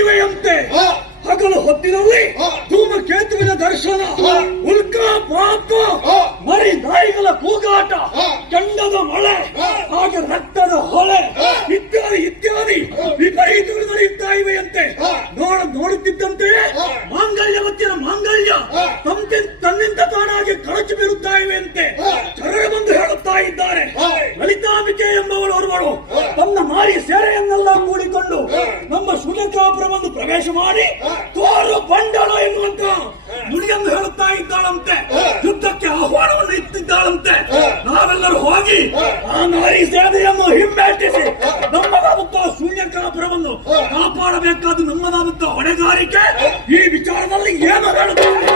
ಇವೆಯಂತೆ. ಹಗಲು ಹೊತ್ತಿನಲ್ಲಿ ಧೂಮಕೇತುವಿನ ದರ್ಶನ, ಉಲ್ಕಾ ಪಾಪ, ಮರಿ ನಾಯಿಗಳ ಕೂಗಾಟ, ಕೆಂಡದ ಮಳೆ, ಹಾಗೆ ರಕ್ತದ ಹೊಳೆ ಇತ್ಯಾದಿ ಇತ್ಯಾದಿ ವಿಪರೀತಗಳು ನಡೆಯುತ್ತಾ ಇವೆಯಂತೆ. ನೋಡುತ್ತಿದ್ದಂತೆಯೇ ಮಾಂಗಲ್ಯವತಿಯರ ಮಾಂಗಲ್ಯ ತನ್ನಿಂದ ತಾನಾಗಿ ಕಳಚಿ ಬೀರುತ್ತಾ ಇವೆಯಂತೆ. ಚರಣ ಬಂದು ಹೇಳುತ್ತಾ ಇದ್ದಾರೆ, ಲಲಿತಾಂಬಿಕೆ ಎಂಬವಳು ತನ್ನ ಮಾರಿ ಸೇರೆಯನ್ನೆಲ್ಲ ಕೂಡಿಕೊಂಡು ನಮ್ಮ ಶೂನ್ಯಕಾಪುರವನ್ನು ಪ್ರವೇಶ ಮಾಡಿ ತೋರು ಬಂಡಳ ಎನ್ನುವಂತ ನುಡಿಯನ್ನು ಹೇಳುತ್ತಾ ಇದ್ದಾಳಂತೆ. ಯುದ್ಧಕ್ಕೆ ಆಹ್ವಾನವನ್ನು ಇತ್ತಿದ್ದಾಳಂತೆ. ನಾವೆಲ್ಲರೂ ಹೋಗಿ ಆ ನಾರಿ ಸೇನೆಯನ್ನು ಹಿಮ್ಮೆಟ್ಟಿಸಿ ನಮ್ಮದಾದಂತಹ ಶೂನ್ಯಕಾಪುರವನ್ನು ಕಾಪಾಡಬೇಕಾದ ನಮ್ಮದಾದಂತಹ ಹೊಣೆಗಾರಿಕೆ. ಈ ವಿಚಾರದಲ್ಲಿ ಏನು ಹೇಳುತ್ತಾರೆ?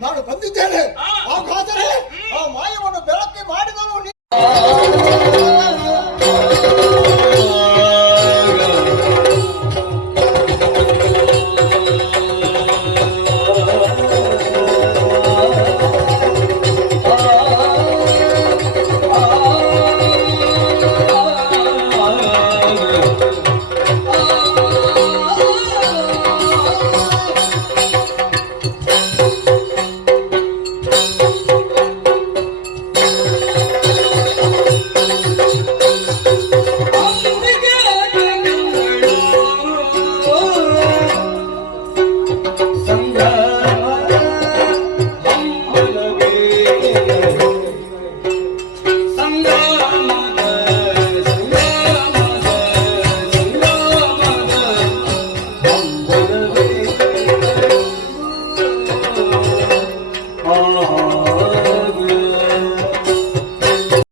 ನಾನು ಬಂದಿದ್ದೇನೆ. ಹಾಗಾದರೆ ಆ ಮಾಯವನ್ನು ಬೆಳಕಿ ಮಾಡಿದನು. ಸಂಗ